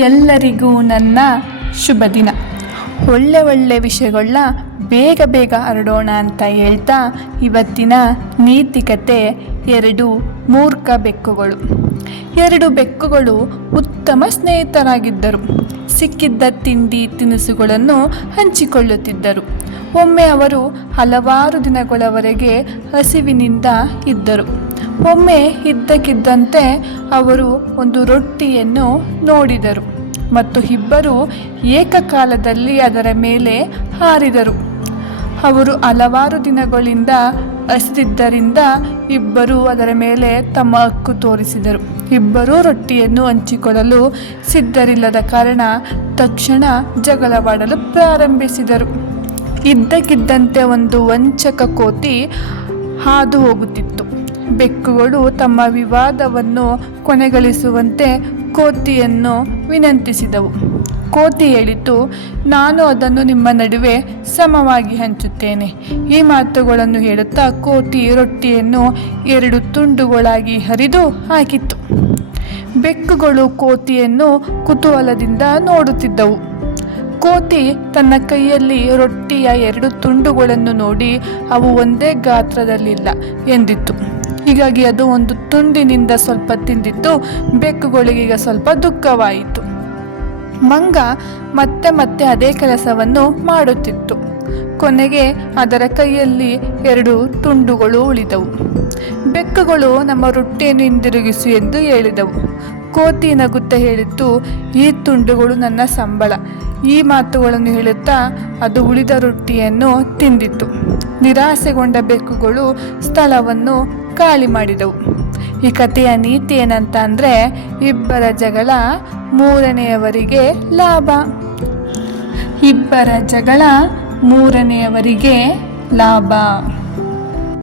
ಎಲ್ಲರಿಗೂ ನನ್ನ ಶುಭ ದಿನ. ಒಳ್ಳೆ ವಿಷಯಗಳನ್ನ ಬೇಗ ಬೇಗ ಹರಡೋಣ ಅಂತ ಹೇಳ್ತಾ ಇವತ್ತಿನ ನೀತಿಕತೆ 2 ಮೂರ್ಖ ಬೆಕ್ಕುಗಳು. 2 ಬೆಕ್ಕುಗಳು ಉತ್ತಮ ಸ್ನೇಹಿತರಾಗಿದ್ದರು. ಸಿಕ್ಕಿದ್ದ ತಿಂಡಿ ತಿನಿಸುಗಳನ್ನು ಹಂಚಿಕೊಳ್ಳುತ್ತಿದ್ದರು. ಒಮ್ಮೆ ಅವರು ಹಲವಾರು ದಿನಗಳವರೆಗೆ ಹಸಿವಿನಿಂದ ಇದ್ದರು. ಒಮ್ಮೆ ಇದ್ದಕ್ಕಿದ್ದಂತೆ ಅವರು ಒಂದು ರೊಟ್ಟಿಯನ್ನು ನೋಡಿದರು ಮತ್ತು ಇಬ್ಬರು ಏಕಕಾಲದಲ್ಲಿ ಅದರ ಮೇಲೆ ಹಾರಿದರು. ಅವರು ಹಲವಾರು ದಿನಗಳಿಂದ ಹಸಿದಿದ್ದರಿಂದ ಇಬ್ಬರೂ ಅದರ ಮೇಲೆ ತಮ್ಮ ಹಕ್ಕು ತೋರಿಸಿದರು. ಇಬ್ಬರೂ ರೊಟ್ಟಿಯನ್ನು ಹಂಚಿಕೊಳ್ಳಲು ಸಿದ್ಧರಿಲ್ಲದ ಕಾರಣ ತಕ್ಷಣ ಜಗಳವಾಡಲು ಪ್ರಾರಂಭಿಸಿದರು. ಇದ್ದಕ್ಕಿದ್ದಂತೆ ಒಂದು ವಂಚಕ ಕೋತಿ ಹಾದು ಹೋಗುತ್ತಿತ್ತು. ಬೆಕ್ಕುಗಳು ತಮ್ಮ ವಿವಾದವನ್ನು ಕೊನೆಗಳಿಸುವಂತೆ ಕೋತಿಯನ್ನು ವಿನಂತಿಸಿದವು. ಕೋತಿ ಹೇಳಿತು, ನಾನು ಅದನ್ನು ನಿಮ್ಮ ನಡುವೆ ಸಮವಾಗಿ ಹಂಚುತ್ತೇನೆ. ಈ ಮಾತುಗಳನ್ನು ಹೇಳುತ್ತಾ ಕೋತಿ ರೊಟ್ಟಿಯನ್ನು 2 ತುಂಡುಗಳಾಗಿ ಹರಿದು ಹಾಕಿತು. ಬೆಕ್ಕುಗಳು ಕೋತಿಯನ್ನು ಕುತೂಹಲದಿಂದ ನೋಡುತ್ತಿದ್ದವು. ಕೋತಿ ತನ್ನ ಕೈಯಲ್ಲಿ ರೊಟ್ಟಿಯ 2 ತುಂಡುಗಳನ್ನು ನೋಡಿ ಅವು ಒಂದೇ ಗಾತ್ರದಲ್ಲಿಲ್ಲ ಎಂದಿತ್ತು. ಹೀಗಾಗಿ ಅದು ಒಂದು ತುಂಡಿನಿಂದ ಸ್ವಲ್ಪ ತಿಂದಿದ್ದು ಬೆಕ್ಕುಗಳಿಗೀಗ ಸ್ವಲ್ಪ ದುಃಖವಾಯಿತು. ಮಂಗ ಮತ್ತೆ ಅದೇ ಕೆಲಸವನ್ನು ಮಾಡುತ್ತಿತ್ತು. ಕೊನೆಗೆ ಅದರ ಕೈಯಲ್ಲಿ 2 ತುಂಡುಗಳು ಉಳಿದವು. ಬೆಕ್ಕುಗಳು ನಮ್ಮ ರೊಟ್ಟಿಯನ್ನು ಹಿಂದಿರುಗಿಸು ಎಂದು ಹೇಳಿದವು. ಕೋತಿ ನಗುತ್ತಾ ಹೇಳಿತು, ಈ ತುಂಡುಗಳು ನನ್ನ ಸಂಬಳ. ಈ ಮಾತುಗಳನ್ನು ಹೇಳುತ್ತಾ ಅದು ಉಳಿದ ರೊಟ್ಟಿಯನ್ನು ತಿಂದಿತು. ನಿರಾಸೆಗೊಂಡ ಬೆಕ್ಕುಗಳು ಸ್ಥಳವನ್ನು ಖಾಲಿ ಮಾಡಿದವು. ಈ ಕಥೆಯ ನೀತಿ ಏನಂತ ಅಂದರೆ, ಇಬ್ಬರ ಜಗಳ 3ನೆಯವರಿಗೆ ಲಾಭ. ಇಬ್ಬರ ಜಗಳ 3ನೆಯವರಿಗೆ ಲಾಭ.